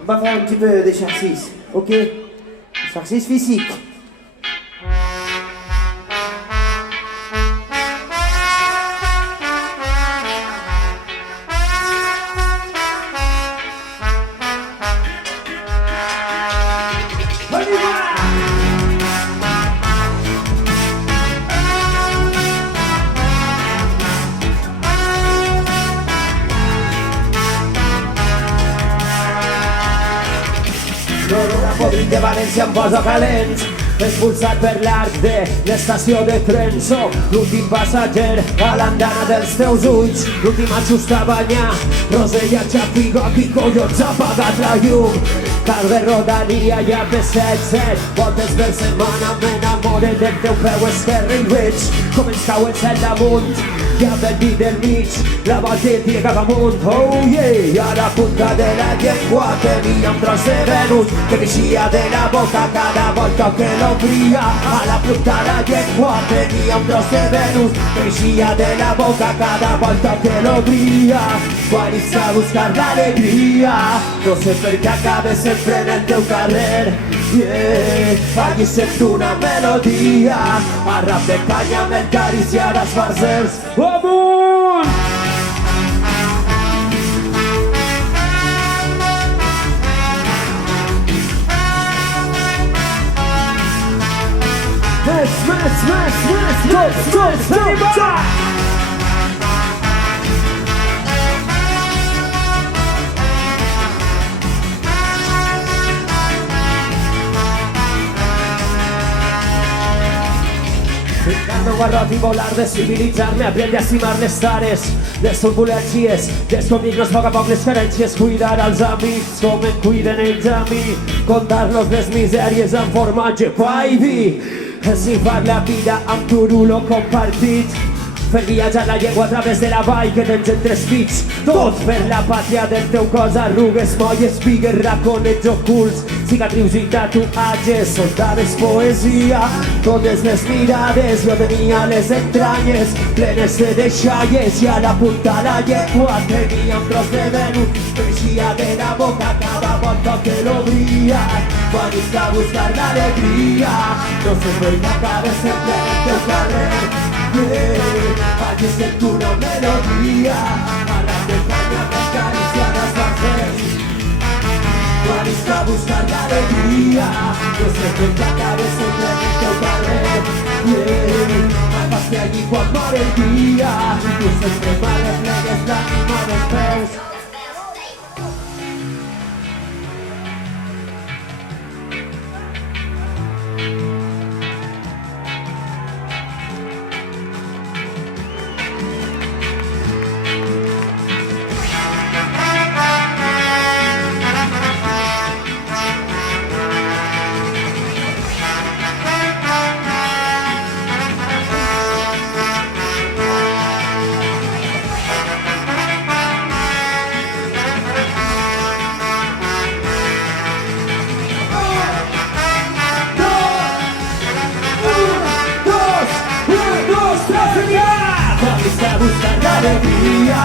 On va faire un petit peu d'exercice, ok? Exercice physique. On y va! Podrit de València em posa calent, expulsat per l'arc de l'estació de tren. Soc l'últim passatger a l'andana dels teus ulls, l'últim ajust a banyar, rosellatge a figo, qui collons ha apagat la llum? Car de Rodalia i AP7, voltes per setmana m'enamore del teu peu esquerre i veig com ens cau el cel damunt i amb el dit del mig la volta cap amunt. Oh yeah! I a la punta de la llengua tenia un tros de Venus que creixia de la boca cada volta que l'obria. A la punta de la llengua tenia un tros de Venus que creixia de la boca cada volta que l'obria. Quan ets a buscar l'alegria, no sé per què acabes sempre en el teu carrer. Yeah, allí sento una melodia, a rap de canya m'encariciar els farcers. Amunt! Més, arriba! Ricardo Guarrot i volar de civilitzar-me, aprendre a estimar les tares, les turbulències, descobrir-nos a poc les carències, cuidar els amics com em cuiden ells a mi, contar-los les misèries amb formatge, pa i vi, ensifar la vida amb turulo compartit, fer viatjar la llengua a través de la vall que tens entre espits, tot per la pàtria del teu cos, arrugues, molles, pigues, raconets ocults, cicatrius i tatuatges, soltaves poesia, totes les mirades, jo tenia les entranyes plenes de deixalles i a la punta de la llengua tenia un tros de Venus que creixia de la boca cada volta que l'obria. Quan ets a buscar l'alegria, no sé per què acabes sempre en el teu carrer. Yeah, allí sento una melodia, a rap de canya m'acariciar els farcers. Quan ets a buscar l'alegria, no sé per què acabes sempre en el teu carrer. Yeah, agafaste allí quan mor el dia, i tu sempre m'arreplegues l'ànima dels peus. Alegría,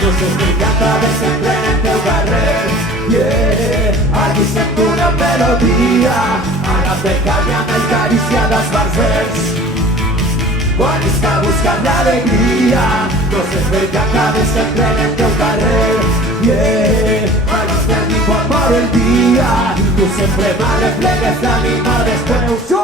no sé por qué acabes sempre en el teu carrer. Yeah, allí sento una melodia, a la pecanya m'acaricia dels farcers. Quan ets a buscar l'alegria, no sé per què acabes sempre en el teu carrer. Yeah, allí estem i quan mor el dia, i tu sempre m'arreplegues l'ànima dels peus.